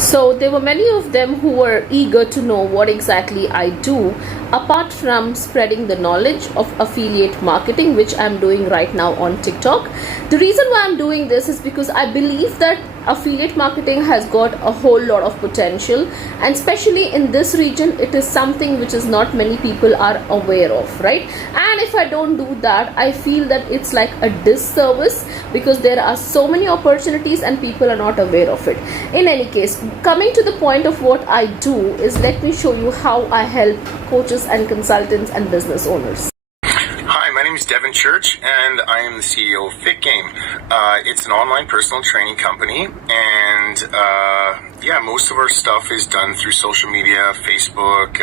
So there were many of them who were eager to know what exactly I do, apart from spreading the knowledge of affiliate marketing, which I'm doing right now on TikTok. The reason why I'm doing this is because I believe that affiliate marketing has got a whole lot of potential, and especially in this region, it is something which is not many people are aware of, right? And if I don't do that, I feel that it's like a disservice, because there are so many opportunities and people are not aware of it. In any case, coming to the point of what I do is, let me show you how I help coaches and consultants and business owners. Hi, my name is Devin Church, and I am the CEO of Fit Game. It's an online personal training company, and most of our stuff is done through social media, Facebook,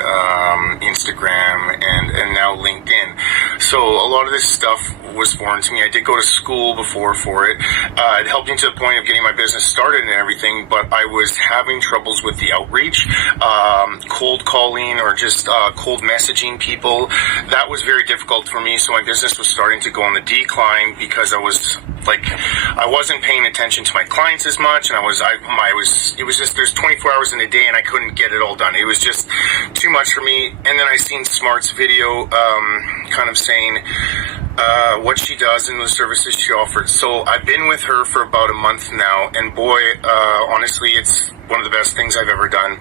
Instagram, and now LinkedIn. So a lot of this stuff was foreign to me. I did go to school before for it. It helped me to the point of getting my business started and everything, but I was having troubles with the outreach, cold calling, or just cold messaging people. That was very difficult for me, so my business was starting to go on the decline, because I wasn't paying attention to my clients as much, and it was just, there's 24 hours in a day and I couldn't get it all done. It was just too much for me. And then I seen Smart's video kind of saying what she does and the services she offers. So I've been with her for about a month now, and boy, honestly, it's one of the best things I've ever done.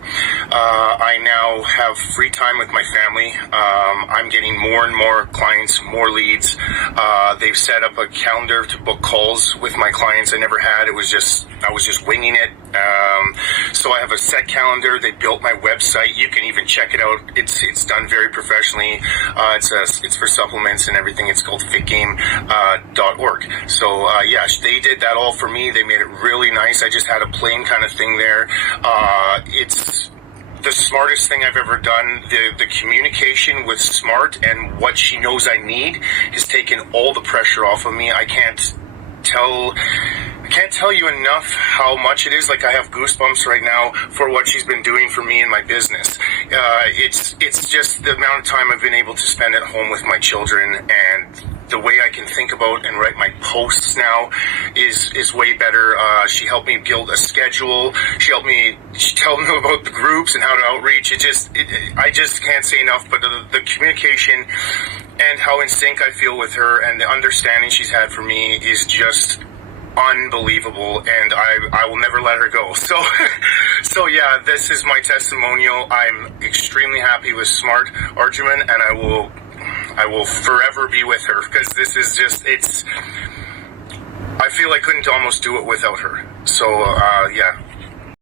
I now have free time with my family. I'm getting more and more clients, more leads. They've set up a calendar to book calls with my clients I never had. I was just winging it. So I have a set calendar. They built my website. You can even check it out. It's done very professionally. It's for supplements and everything. It's called fitgame.org. So they did that all for me. They made it really nice. I just had a plain kind of thing there. It's the smartest thing I've ever done. The communication with Smart and what she knows I need has taken all the pressure off of me. I can't tell you enough how much it is. Like, I have goosebumps right now for what she's been doing for me and my business. It's just the amount of time I've been able to spend at home with my children, and the way I can think about and write my posts now is way better. She helped me build a schedule. She told me about the groups and how to outreach. I just can't say enough, but the communication and how in sync I feel with her and the understanding she's had for me is just unbelievable, and I will never let her go. So yeah, this is my testimonial. I'm extremely happy with Smart Arjuman, and I will forever be with her, because this is just, I feel I couldn't almost do it without her. So yeah,